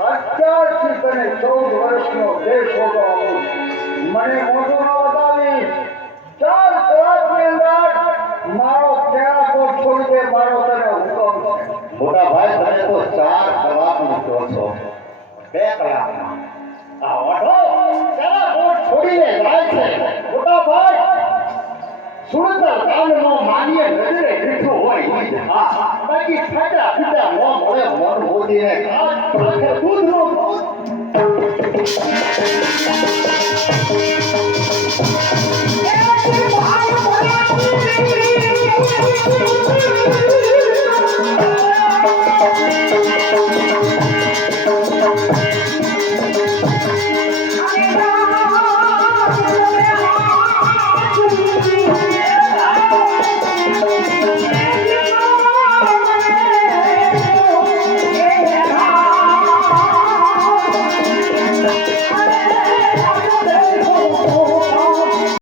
અત્યારથી તને 14 વર્ષનો દેશ હોતો મને મોટો ન બતાવી 4 કલાકની અંદર મારો કેળાકોટ છોડી દે મારો તને હુકમ છે. મોટા ભાઈ તમે તો 4 કલાકનો કહો છો 2 કલાકમાં આ ઓઢો કેળાકોટ છોડીને જાય છે. મોટા ભાઈ સુરતના ગામનો માનીએ નજરે દીઠો હોય બાકી ફટા ફટા નો મળે મોર મોદીને દૂધનો